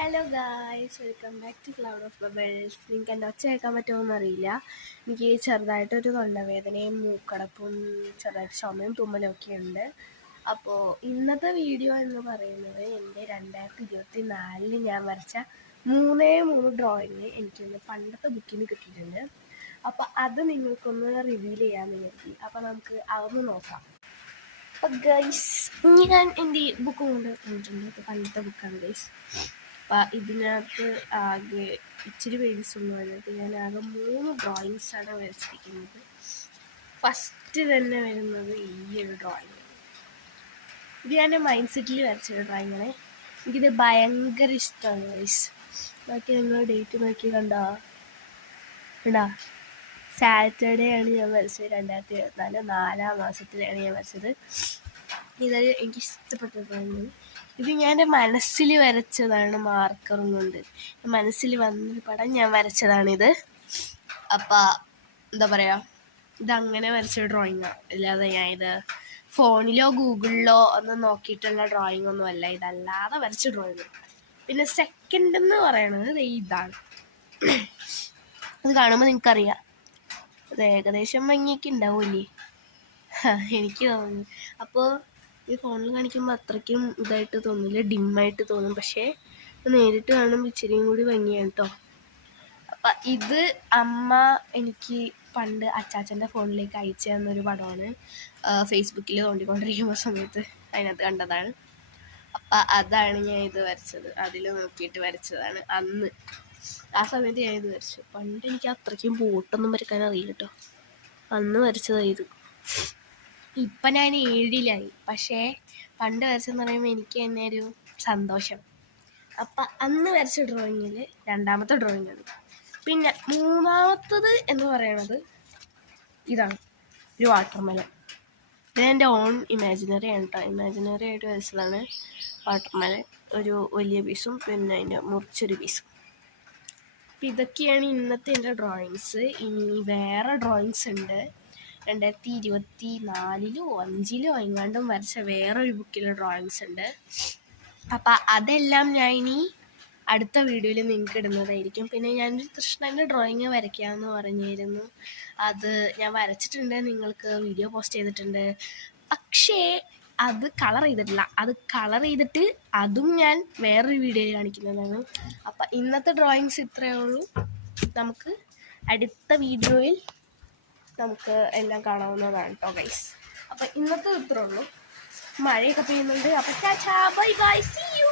Hello guys, welcome back to cloud of bubbles. നിങ്ങൾക്ക് എൻ്റെ ഒച്ച കേൾക്കാൻ പറ്റുമോയെന്ന് അറിയില്ല. എനിക്ക് ചെറുതായിട്ടൊരു തൊണ്ടവേദനയും മൂക്കടപ്പും ചെറുതായിട്ട് ചുമയും തുമ്മലും ഒക്കെ ഉണ്ട്. അപ്പോൾ ഇന്നത്തെ വീഡിയോ എന്ന് പറയുന്നത് എൻ്റെ 2024 ഞാൻ വരച്ച 3 ഡ്രോയിങ് എനിക്കൊന്ന് പണ്ടത്തെ ബുക്കിൽ നിന്ന് കിട്ടിയിട്ടുണ്ട്. അപ്പോൾ അത് നിങ്ങൾക്കൊന്ന് റിവീൽ ചെയ്യാമെന്ന് കരുതി. അപ്പോൾ നമുക്ക് അതൊന്ന് നോക്കാം. അപ്പോൾ ഗൈസ്, ഞാൻ എൻ്റെ ബുക്ക് കൊണ്ട് വന്നിട്ടുണ്ട്. അപ്പോൾ പണ്ടത്തെ ബുക്കാണ് ഗൈസ്. അപ്പം ഇതിനകത്ത് ആകെ ഇച്ചിരി പേജസ് ഒന്നും അതിനകത്ത് ഞാൻ ആകെ 3 ഡ്രോയിങ്സാണ് വരച്ചിരിക്കുന്നത്. ഫസ്റ്റ് തന്നെ വരുന്നത് ഈ ഒരു ഡ്രോയിങ്. ഇത് ഞാൻ മൈൻഡ് സെറ്റിൽ വരച്ചൊരു ഡ്രോയിങ്ങാണ്. എനിക്കിത് ഭയങ്കര ഇഷ്ടമാണ് ഗൈസ്. ബാക്കി നിങ്ങൾ ഡേറ്റ് നോക്കി കണ്ടാ സാറ്റർഡേ ആണ് ഞാൻ വരച്ചത്. 2024 4-ാം മാസത്തിലാണ് ഞാൻ വരച്ചത്. ഇതൊരു എനിക്ക് ഇഷ്ടപ്പെട്ട ഡ്രോയിങ്. ഇത് ഞാൻ മനസ്സിൽ വരച്ചതാണ്, മാർക്കറും കൊണ്ട് മനസ്സിൽ വന്നൊരു പടം ഞാൻ വരച്ചതാണിത്. അപ്പം എന്താ പറയുക, ഇതങ്ങനെ വരച്ച ഡ്രോയിങ്ങാണ്. അല്ലാതെ ഞാൻ ഇത് ഫോണിലോ ഗൂഗിളിലോ ഒന്നും നോക്കിയിട്ടുള്ള ഡ്രോയിങ് ഒന്നും അല്ല, ഇതല്ലാതെ വരച്ച ഡ്രോയിങ്. പിന്നെ സെക്കൻഡ് എന്ന് പറയണത് ഇതാണ്. അത് കാണുമ്പോൾ നിങ്ങൾക്കറിയാം അത് ഏകദേശം ഭംഗിയൊക്കെ ഉണ്ടാവില്ലേ, എനിക്ക് തോന്നുന്നു. അപ്പോൾ ഈ ഫോണിൽ കാണിക്കുമ്പോൾ അത്രയ്ക്കും ഇതായിട്ട് തോന്നില്ല, ഡിമ്മായിട്ട് തോന്നും. പക്ഷേ നേരിട്ട് കാണുമ്പോൾ ഇച്ചിരിയും കൂടി ഭംഗിയാണ് കേട്ടോ. അപ്പം ഇത് അമ്മ എനിക്ക് പണ്ട് അച്ചാച്ചൻ്റെ ഫോണിലേക്ക് അയച്ചു തന്നൊരു പടമാണ്. ഫേസ്ബുക്കിൽ തോണ്ടിക്കൊണ്ടിരിക്കുന്ന സമയത്ത് അതിനകത്ത് കണ്ടതാണ്. അപ്പം അതാണ് ഞാൻ ഇത് വരച്ചത്. അതിൽ നോക്കിയിട്ട് വരച്ചതാണ് അന്ന്. ആ സമയത്ത് ഞാൻ ഇത് വരച്ചു. പണ്ട് എനിക്ക് അത്രയ്ക്കും ബോട്ടൊന്നും വരയ്ക്കാൻ അറിയില്ല കേട്ടോ. അന്ന് വരച്ചതാണ് ഇത്. ഇപ്പം ഞാൻ 7-ലായി. പക്ഷേ പണ്ട് വരച്ചെന്ന് പറയുമ്പോൾ എനിക്ക് തന്നെ ഒരു സന്തോഷം. അപ്പം അന്ന് വരച്ച ഡ്രോയിങ്ങിൽ 2-ാമത്തെ ഡ്രോയിങ്ങാണ്. പിന്നെ 3-ാമത്തത് എന്ന് പറയണത് ഇതാണ്, ഒരു വാട്ടർമെലൺ. ഇത് എൻ്റെ ഓൺ ഇമാജിനറി ആണ് കേട്ടോ. ഇമാജിനറി ആയിട്ട് വരച്ചതാണ് വാട്ടർമെലൺ. ഒരു വലിയ പീസും പിന്നെ അതിൻ്റെ മുറിച്ചൊരു പീസും. അപ്പം ഇതൊക്കെയാണ് ഇന്നത്തെ എൻ്റെ ഡ്രോയിങ്സ്. ഇനി വേറെ ഡ്രോയിങ്സ് ഉണ്ട്. 2024-ലോ 2005-ലോ എങ്ങാണ്ടും വരച്ച വേറൊരു ബുക്കിലെ ഡ്രോയിങ്സ് ഉണ്ട്. അപ്പം അതെല്ലാം ഞാൻ ഇനി അടുത്ത വീഡിയോയിൽ നിങ്ങൾക്ക് ഇടുന്നതായിരിക്കും. പിന്നെ ഞാനൊരു കൃഷ്ണൻ്റെ ഡ്രോയിങ് വരയ്ക്കാമെന്ന് പറഞ്ഞിരുന്നു. അത് ഞാൻ വരച്ചിട്ടുണ്ട്, നിങ്ങൾക്ക് വീഡിയോ പോസ്റ്റ് ചെയ്തിട്ടുണ്ട്. പക്ഷേ അത് കളർ ചെയ്തിട്ടില്ല. അത് കളർ ചെയ്തിട്ട് അതും ഞാൻ വേറൊരു വീഡിയോയിൽ കാണിക്കുന്നതാണ്. അപ്പം ഇന്നത്തെ ഡ്രോയിങ്സ് ഇത്രയേ ഉള്ളൂ. നമുക്ക് അടുത്ത വീഡിയോയിൽ നമുക്ക് എല്ലാം കാണാവുന്നതാണ് കേട്ടോ ഗൈസ്. അപ്പം ഇന്നത്തെ ഇത്രേ ഉള്ളൂ. മഴയൊക്കെ പെയ്യുന്നുണ്ട്. അപ്പം tata bye bye, see U.